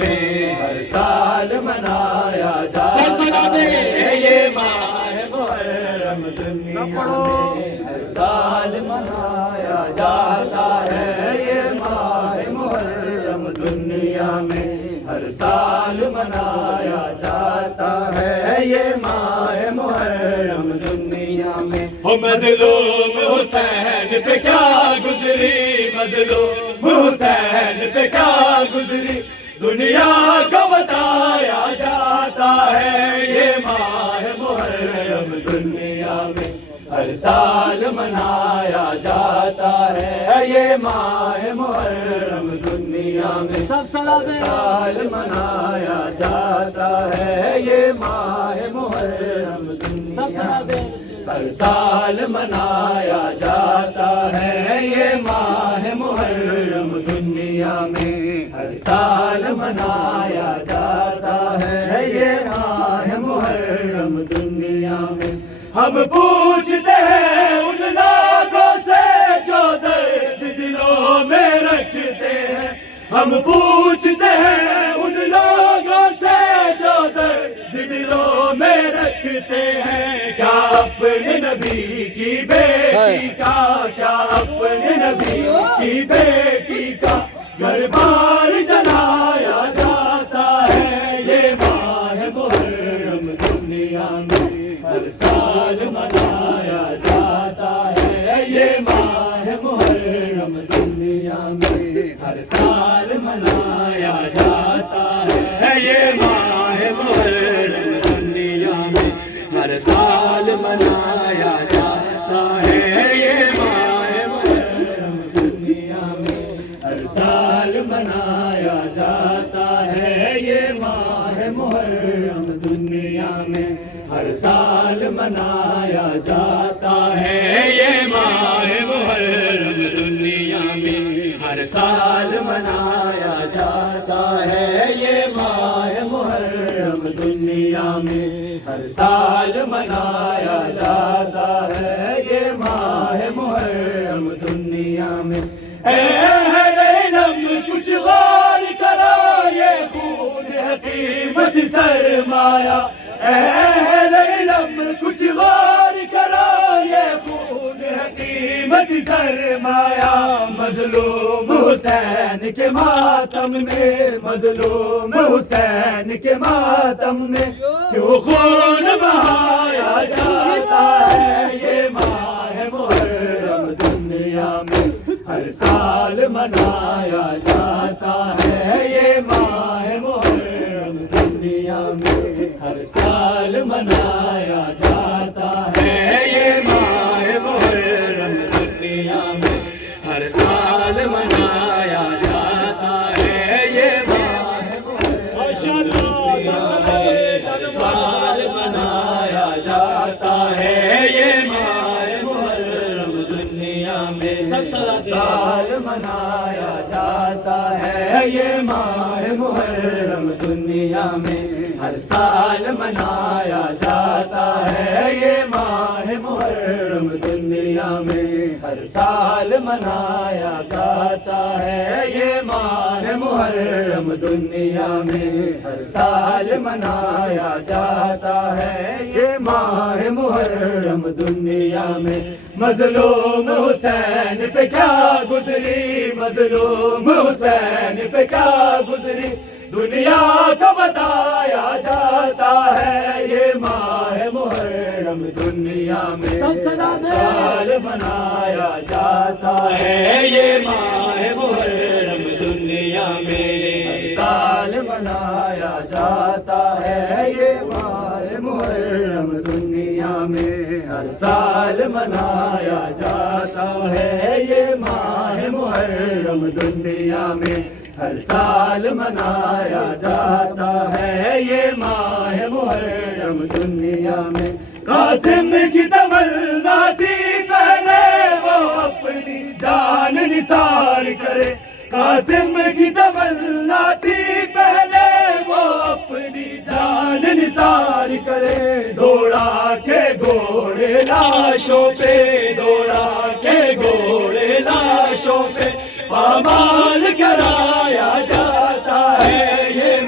میں ہر سال منایا جاتا ہے یہ ماہ محرم دنیا میں ہر سال منایا جاتا ہے یہ ماہ محرم دنیا میں ہر سال منایا جاتا ہے یہ ماہ محرم دنیا میں ہو مظلوم حسین پہ کیا گزری مظلوم حسین پہ کیا گزری دنیا کو بتایا جاتا ہے یہ ماہ محرم دنیا میں ہر سال منایا جاتا ہے یہ ماہ محرم دنیا میں سب سال منایا جاتا ہے یہ ماہ محرم دنیا میں ہر سال منایا جاتا ہے یہ ماہ محرم دنیا میں ہر سال منایا جاتا ہے یہ ماہ محرم دنیا میں ہم پوچھتے ہیں ان لوگوں سے جو درد دلوں میں رکھتے ہیں ہم پوچھتے ہیں ان لوگوں سے جو درد دلوں میں رکھتے ہیں کیا اپنے نبی کی بیٹی کا کیا اپنے نبی کی بیٹی کا گھر بار جلایا جاتا ہے یہ ماہ محرم دنیا میں ہر سال منایا جاتا ہے یہ ماہ محرم دنیا میں ہر سال منایا جاتا ہے یہ ماہ محرم دنیا میں ہر سال منایا جاتا ہے یہ ماہ محرم دنیا میں ہر سال منایا جاتا ہے یہ ماہ محرم دنیا میں ہر سال منایا جاتا ہے یہ ماہ محرم دنیا میں ہر سال منایا جاتا ہے یہ ماہ محرم دنیا میں ہر سال منایا جاتا ہے یہ ماہ محرم دنیا میں اے اہل علم کچھ غور کرو یہ خون حقیمت سرمایہ اے اہل علم کچھ غور کرو یہ خون حقیمت سرمایہ مظلوم حسین کے ماتم میں مظلوم حسین کے ماتم میں کیوں خون بہایا جاتا ہے یہ ماہ محرم دنیا میں ہر سال منایا جاتا ہے یہ ماہ محرم دنیا میں ہر سال منایا جاتا ہے یہ ماہ محرم دنیا میں ہر سال منایا جاتا ہے یہ ماہ محرم دنیا میں ہر سال منایا جاتا ہے یہ ماہ محرم دنیا میں سال منایا جاتا ہے یہ ماہ محرم دنیا میں ہر سال منایا جاتا ہے یہ ماہ محرم دنیا میں ہر سال منایا جاتا ہے یہ ماہ محرم دنیا میں ہر سال منایا جاتا ہے یہ ماہ محرم دنیا میں مظلوم حسین پہ کیا گزری مظلوم حسین پہ کیا گزری دنیا کو بتایا جاتا ہے یہ ماہ محرم دنیا میں سال منایا جاتا ہے یہ ماہ محرم دنیا میں سال منایا جاتا ہے یہ ماہ محرم دنیا میں ہر سال منایا جاتا ہے یہ ماہ محرم دنیا میں ہر سال منایا جاتا ہے یہ ماہ محرم دنیا میں قاسم کی تمنا تھی پہلے وہ اپنی جان نثار کرے قاسم کی تمنا تھی پہلے وہ اپنی جان نثار کرے دوڑا کے گھوڑے لاشوں پہ دوڑا کے گھوڑے لاشوں پہ پامال کرایا جاتا ہے یہ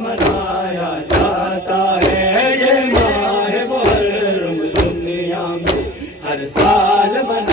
منایا جاتا ہے، یہ ماہ محرم دنیا میں ہر سال منایا